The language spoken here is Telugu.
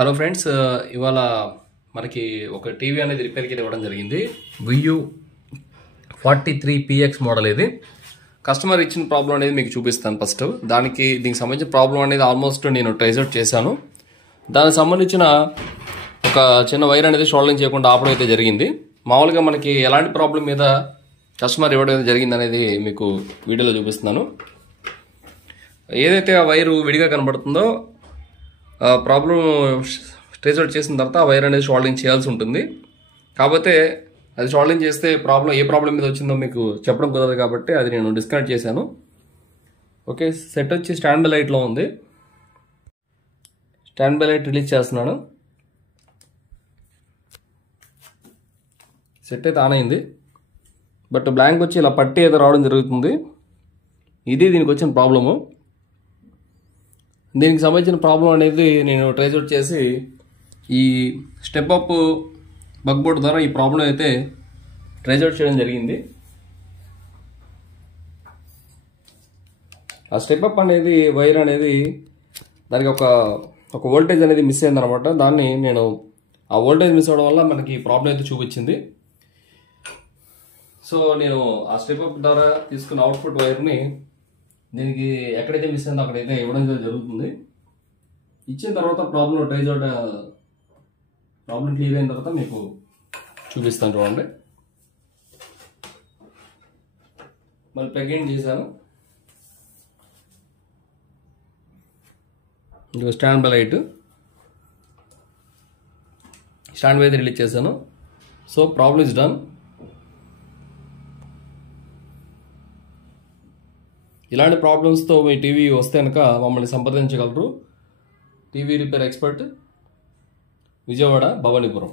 హలో ఫ్రెండ్స్, ఇవాళ మనకి ఒక టీవీ అనేది రిపేర్కి ఇవ్వడం జరిగింది. VU 43PX model. ఇది కస్టమర్ ఇచ్చిన ప్రాబ్లం అనేది మీకు చూపిస్తాను. ఫస్ట్ దీనికి సంబంధించిన ప్రాబ్లం అనేది ఆల్మోస్ట్ నేను ట్రేస్ అవుట్ చేశాను. దానికి సంబంధించిన ఒక చిన్న వైర్ అనేది షోల్డరింగ్ చేయకుండా ఆపడం అయితే జరిగింది. మామూలుగా మనకి ఎలాంటి ప్రాబ్లం మీద కస్టమర్ ఇవ్వడం జరిగింది అనేది మీకు వీడియోలో చూపిస్తున్నాను. ఏదైతే ఆ వైరు విడిగా కనబడుతుందో ప్రాబ్లం ట్రేస్ అవుట్ చేసిన తర్వాత ఆ వైర్ అనేది షోల్డరింగ్ చేయాల్సి ఉంటుంది. కాకపోతే అది షోల్డరింగ్ చేస్తే ఏ ప్రాబ్లం మీద వచ్చిందో మీకు చెప్పడం కుదరదు కాబట్టి అది నేను డిస్కనెక్ట్ చేశాను. ఓకే, సెట్ వచ్చి స్టాండ్ బై లైట్లో ఉంది. స్టాండ్ బై లైట్ రిలీజ్ చేస్తున్నాను. సెట్ అయితే ఆన్ అయింది, బట్ బ్లాంక్ వచ్చి ఇలా పట్టి అయితే రావడం జరుగుతుంది. ఇది దీనికి వచ్చిన ప్రాబ్లము. దీనికి సంబంధించిన ప్రాబ్లం అనేది నేను ట్రేస్ అవుట్ చేసి ఈ స్టెప్ అప్ బగ్ బోర్డ్ ద్వారా ఈ ప్రాబ్లం అయితే ట్రేస్ అవుట్ చేయడం జరిగింది. ఆ స్టెప్ అప్ అనేది వైర్ అనేది దానికి ఒక వోల్టేజ్ అనేది మిస్ అయిందనమాట. దాన్ని నేను ఆ వోల్టేజ్ మిస్ అవడం వల్ల మనకి ప్రాబ్లం అయితే చూపించింది. సో నేను ఆ స్టెప్ అప్ ద్వారా తీసుకున్న అవుట్పుట్ వైర్ని దీనికి ఎక్కడైతే మిస్ అయిందో అక్కడైతే ఇవ్వడం జరుగుతుంది. ఇచ్చిన తర్వాత ప్రాబ్లం క్లియర్ అయిన తర్వాత మీకు చూపిస్తాను. చూడండి, మళ్ళీ ప్లగ్ ఇన్ చేశాను. ఇంకో స్టాండ్ బై లైట్ అయితే రిలీజ్ చేశాను. So problem is done. ఇలాంటి ప్రాబ్లమ్స్తో మీ టీవీ వస్తే కనుక మమ్మల్ని సంప్రదించగలరు. TV repair expert, Vijayawada, Bhavanipuram.